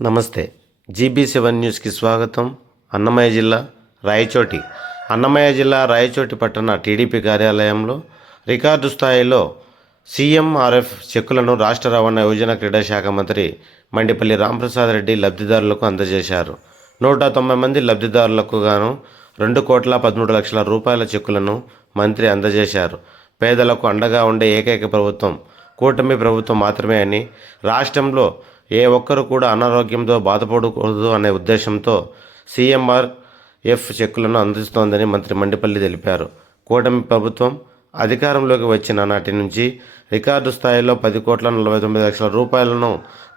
నమస్తే. GB7 న్యూస్కి స్వాగతం. అన్నమయ్య జిల్లా రాయచోటి పట్టణ టీడీపీ కార్యాలయంలో రికార్డు స్థాయిలో CMRF చెక్కులను రాష్ట్ర రవాణా యువజన క్రీడా శాఖ మంత్రి మండిపల్లి రాంప్రసాద్ రెడ్డి లబ్ధిదారులకు అందజేశారు. 190 మంది లబ్ధిదారులకు గాను 2,13,00,000 రూపాయల చెక్కులను మంత్రి అందజేశారు. పేదలకు అండగా ఉండే ఏకైక ప్రభుత్వం కూటమి ప్రభుత్వం మాత్రమే అని, రాష్ట్రంలో ఏ ఒక్కరు కూడా అనారోగ్యంతో బాధపడకూడదు అనే ఉద్దేశంతో CMRF చెక్కులను అందిస్తోందని మంత్రి మండిపల్లి తెలిపారు. కూటమి ప్రభుత్వం అధికారంలోకి వచ్చిన నాటి నుంచి రికార్డు స్థాయిలో 10,49,00,000 రూపాయలను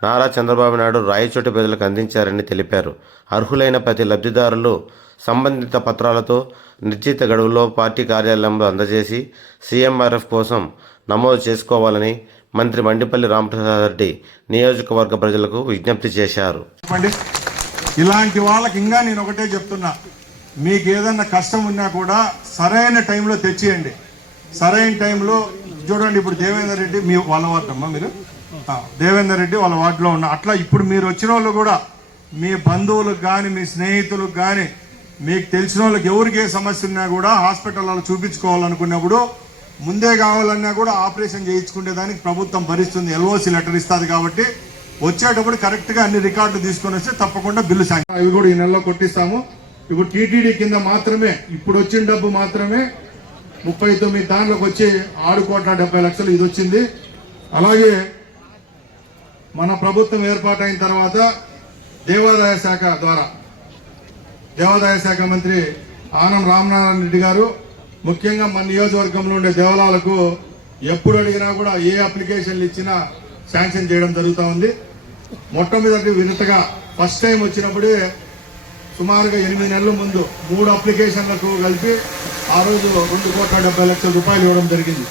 నారా చంద్రబాబు నాయుడు రాయచోటి ప్రజలకు అందించారని తెలిపారు. అర్హులైన ప్రతి లబ్ధిదారులు సంబంధిత పత్రాలతో నిర్ణీత గడువులో పార్టీ కార్యాలయంలో అందజేసి CMRF కోసం నమోదు చేసుకోవాలని మంత్రి మండిపల్లి రాంప్రసాద్ రెడ్డి నియోజకవర్గ ప్రజలకు విజ్ఞప్తి చేశారు. ఇలాంటి వాళ్ళకి ఇంకా నేను ఒకటే చెప్తున్నా, మీకు ఏదన్నా కష్టం ఉన్నా కూడా సరైన టైంలో తెచ్చియండి. సరైన టైంలో చూడండి. ఇప్పుడు దేవేందర్ రెడ్డి మీ వాళ్ళ వార్డమ్మా, మీరు దేవేందర్ రెడ్డి వాళ్ళ వార్డులో ఉన్న అట్లా ఇప్పుడు మీరు వచ్చిన వాళ్ళు కూడా మీ బంధువులకు కానీ మీ స్నేహితులకు కానీ మీకు తెలిసిన వాళ్ళకి ఎవరికి ఏ సమస్య ఉన్నా కూడా హాస్పిటల్లో చూపించుకోవాలనుకున్నప్పుడు ముందే కావాలన్నా కూడా ఆపరేషన్ చేయించుకునేదానికి ప్రభుత్వం భరిస్తుంది. LOC లెటర్ ఇస్తుంది. కాబట్టి వచ్చేటప్పుడు కరెక్ట్గా అన్ని రికార్డులు తీసుకొని వస్తే తప్పకుండా బిల్లు శాంక్షన్ అవి కూడా ఈ నెలలో కొట్టిస్తాము. ఇప్పుడు TTD కింద మాత్రమే ఇప్పుడు వచ్చిన డబ్బు మాత్రమే 39 దాంట్లోకి వచ్చి 6,70,00,000 ఇది వచ్చింది. అలాగే మన ప్రభుత్వం ఏర్పాటైన తర్వాత దేవాదాయ శాఖ మంత్రి ఆనం రామనారాయణ రెడ్డి గారు ముఖ్యంగా మన నియోజకవర్గంలో ఉండే దేవాలయాలకు ఎప్పుడు అడిగినా కూడా ఏ అప్లికేషన్లు ఇచ్చినా శాంక్షన్ చేయడం జరుగుతూ ఉంది. మొట్టమొదటి విడతగా ఫస్ట్ టైం వచ్చినప్పుడే సుమారుగా 8 నెలల ముందు 3 అప్లికేషన్లకు కలిపి ఆ రోజు 2,70,00,000 రూపాయలు ఇవ్వడం జరిగింది.